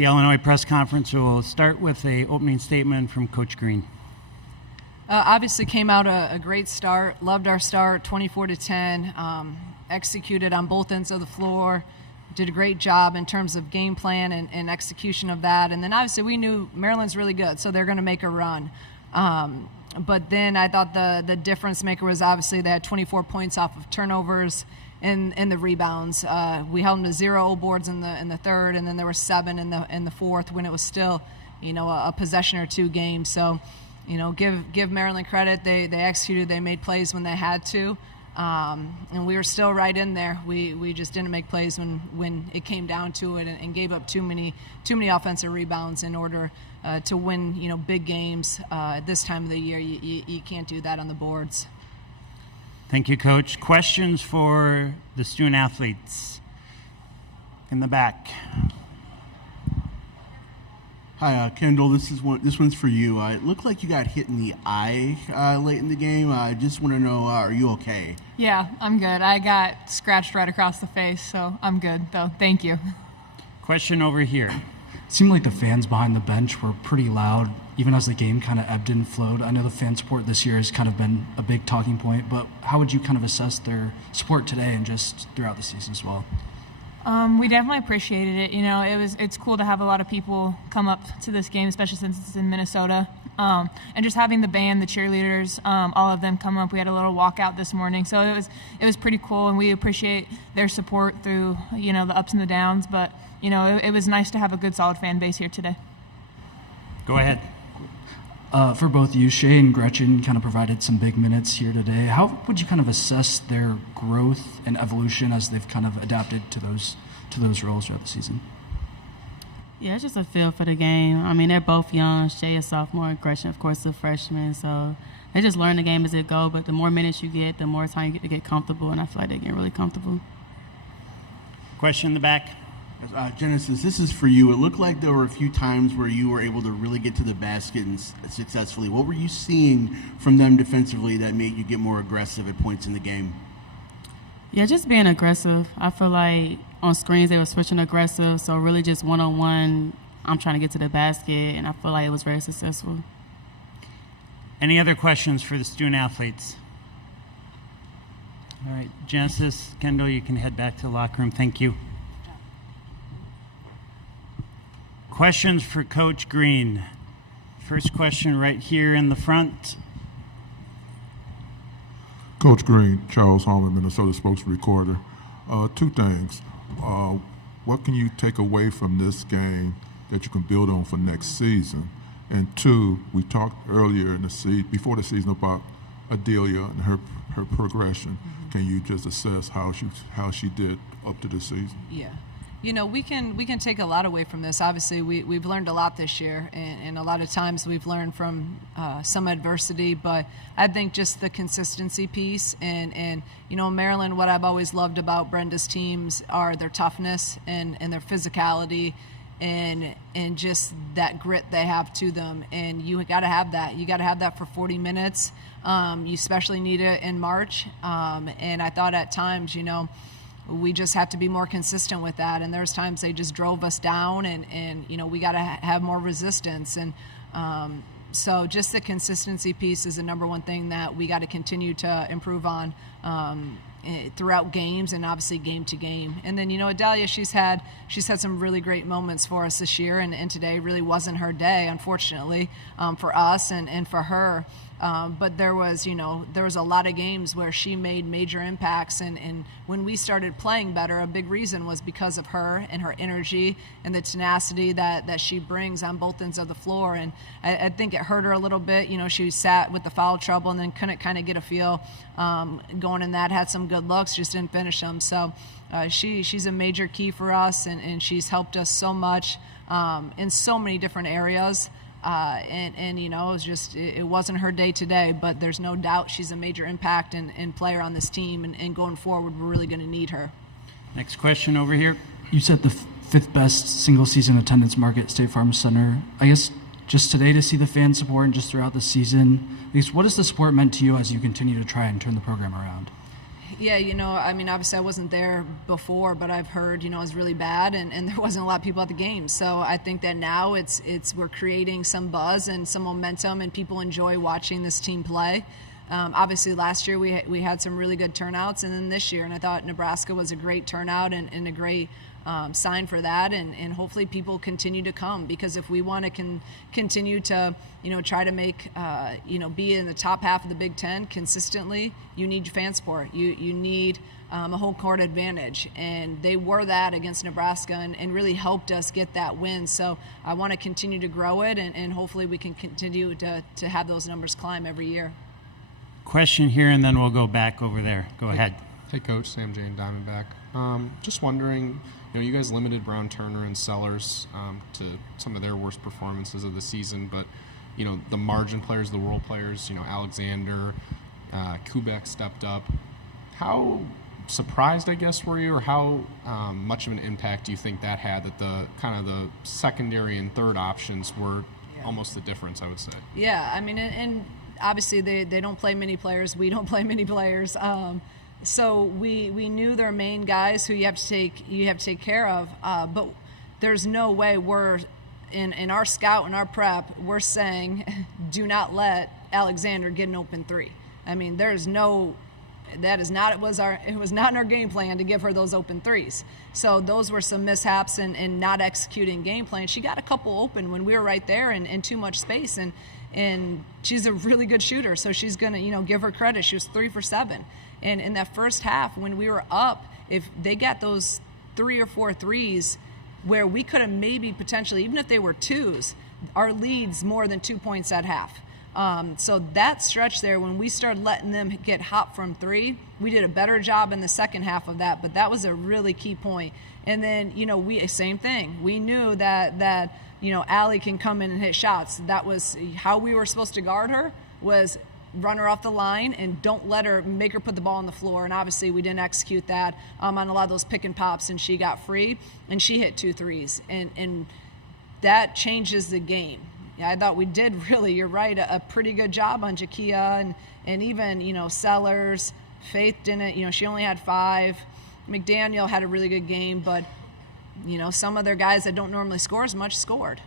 The Illinois press conference will start with an opening statement from Coach Green. Obviously came out a great start. Loved our start, 24-10. Executed on both ends of the floor. Did a great job in terms of game plan and execution of that. And then obviously we knew Maryland's really good, so they're going to make a run. But then I thought the difference maker was obviously they had 24 points off of turnovers and the rebounds. We held them to 0 boards in the third, and then there were 7 in the fourth when it was still, a possession or 2 game. So, give Maryland credit. They executed. They made plays when they had to. And we were still right in there. We just didn't make plays when it came down to it, and gave up too many offensive rebounds in order to win big games at this time of the year. You can't do that on the boards. Thank you, Coach. Questions for the student athletes in the back. Hi, Kendall. This one's for you. It looked like you got hit in the eye late in the game. I just want to know, are you okay? Yeah, I'm good. I got scratched right across the face, so I'm good, though. Thank you. Question over here. It seemed like the fans behind the bench were pretty loud, even as the game kind of ebbed and flowed. I know the fan support this year has kind of been a big talking point, but how would you kind of assess their support today and just throughout the season as well? We definitely appreciated it. It's cool to have a lot of people come up to this game, especially since it's in Minnesota. And just having the band, the cheerleaders, all of them come up. We had a little walkout this morning, so it was pretty cool, and we appreciate their support through the ups and the downs. But it was nice to have a good, solid fan base here today. Go ahead. For both you, Shay and Gretchen kind of provided some big minutes here today. How would you kind of assess their growth and evolution as they've kind of adapted to those roles throughout the season? Yeah, it's just a feel for the game. I mean, they're both young. Shay is sophomore, Gretchen, of course, is a freshman. So they just learn the game as it goes. But the more minutes you get, the more time you get to get comfortable. And I feel like they're getting really comfortable. Question in the back. Genesis, this is for you. It looked like there were a few times where you were able to really get to the basket and successfully. What were you seeing from them defensively that made you get more aggressive at points in the game? Yeah, just being aggressive. I feel like on screens they were switching aggressive, so really just one-on-one, I'm trying to get to the basket, and I feel like it was very successful. Any other questions for the student athletes? All right, Genesis, Kendall, you can head back to the locker room. Thank you. Questions for Coach Green. First question right here in the front. Coach Green, Charles Holman, Minnesota Spokes Recorder. 2 things. What can you take away from this game that you can build on for next season? And 2, we talked earlier in the before the season about Adelia and her progression. Mm-hmm. Can you just assess how she did up to this season? Yeah. We can take a lot away from this. Obviously, we've learned a lot this year, and a lot of times we've learned from some adversity. But I think just the consistency piece, and Maryland, what I've always loved about Brenda's teams are their toughness and their physicality, and just that grit they have to them. And you got to have that. You got to have that for 40 minutes. You especially need it in March. And I thought at times, we just have to be more consistent with that. And there's times they just drove us down, and we got to have more resistance. And so just the consistency piece is the number one thing that we got to continue to improve on throughout games, and obviously game to game. And then, Adelia, she's had some really great moments for us this year, and today really wasn't her day, unfortunately, for us and for her. But there was a lot of games where she made major impacts, and when we started playing better, a big reason was because of her and her energy and the tenacity that she brings on both ends of the floor. And I think it hurt her a little bit. She sat with the foul trouble and then couldn't kind of get a feel going in that, had some good looks, just didn't finish them. So she's a major key for us, and she's helped us so much in so many different areas. It wasn't her day today, but there's no doubt she's a major impact and player on this team, and going forward, we're really going to need her. Next question over here. You set the 5th best single-season attendance mark at State Farm Center. I guess just today to see the fan support and just throughout the season, what has the support meant to you as you continue to try and turn the program around? Yeah, I mean, obviously I wasn't there before, but I've heard, it was really bad and there wasn't a lot of people at the game. So I think that now we're creating some buzz and some momentum and people enjoy watching this team play. Obviously last year we had some really good turnouts, and then this year, and I thought Nebraska was a great turnout and a great sign for that, and hopefully people continue to come, because if we want to continue to try to make be in the top half of the Big Ten consistently, you need fan support. You need a home court advantage, and they were that against Nebraska and really helped us get that win. So I want to continue to grow it, and hopefully we can continue to have those numbers climb every year. Question here, and then we'll go back over there. Go ahead. Hey, Coach. Sam Jane, Diamondback. Just wondering, you guys limited Brown Turner and Sellers to some of their worst performances of the season, but, the margin players, the role players, Alexander, Kubek stepped up. How surprised, I guess, were you, or how much of an impact do you think that had, that the kind of the secondary and third options were almost the difference, I would say? Yeah, I mean, and obviously they don't play many players. We don't play many players. So we knew their main guys who you have to take care of. But there's no way we're in our scout and our prep, we're saying do not let Alexander get an open three. I mean, it was not in our game plan to give her those open threes. So those were some mishaps and not executing game plan. She got a couple open when we were right there and too much space, and she's a really good shooter, so she's going to, give her credit. She was 3 for 7. And in that first half, when we were up, if they got those 3 or 4 threes where we could have maybe potentially, even if they were twos, our lead's more than 2 points at half. So that stretch there, when we started letting them get hot from 3, we did a better job in the second half of that, but that was a really key point. And then, same thing. We knew that Allie can come in and hit shots. That was how we were supposed to guard her, was run her off the line and don't make her put the ball on the floor. And obviously we didn't execute that on a lot of those pick and pops, and she got free and she hit 2 threes. And that changes the game. I thought we did really, you're right, a pretty good job on Jakia and even, Sellers. Faith didn't, she only had 5. McDaniel had a really good game, but, some of their guys that don't normally score as much scored.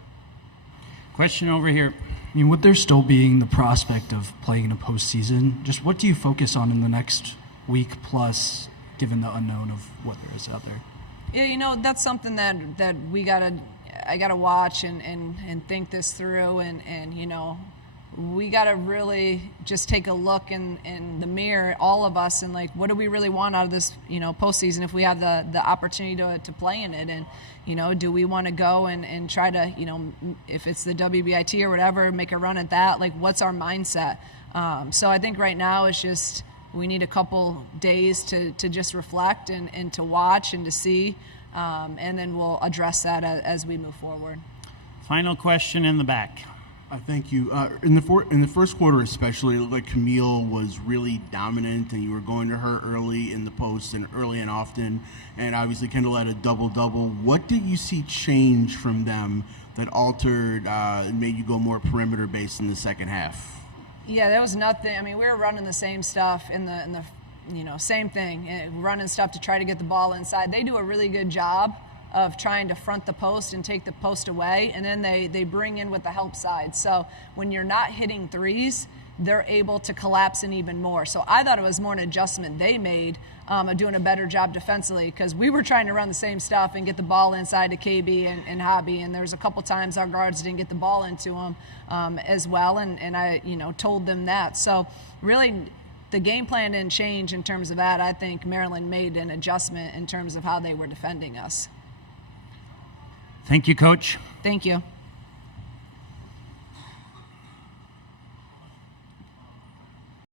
Question over here. I mean, with there still being the prospect of playing in a postseason, just what do you focus on in the next week plus, given the unknown of what there is out there? Yeah, that's something that I gotta watch and think this through, and we gotta really just take a look in the mirror, all of us, and like, what do we really want out of this postseason if we have the opportunity to play in it? And do we want to go and try to, if it's the WBIT or whatever, make a run at that? Like, what's our mindset? So I think right now it's just we need a couple days to just reflect and to watch and to see, and then we'll address that as we move forward. Final question in the back. Thank you. In the first quarter especially, it looked like Camille was really dominant, and you were going to her early in the post and early and often, and obviously Kendall had a double-double. What did you see change from them that altered and made you go more perimeter-based in the second half? Yeah, there was nothing. I mean, we were running the same stuff in the same thing, running stuff to try to get the ball inside. They do a really good job of trying to front the post and take the post away, and then they bring in with the help side. So when you're not hitting threes, they're able to collapse in even more. So I thought it was more an adjustment they made of doing a better job defensively, because we were trying to run the same stuff and get the ball inside to KB and Hobby, and there was a couple times our guards didn't get the ball into them as well, and I told them that. So really the game plan didn't change in terms of that. I think Maryland made an adjustment in terms of how they were defending us. Thank you, Coach. Thank you.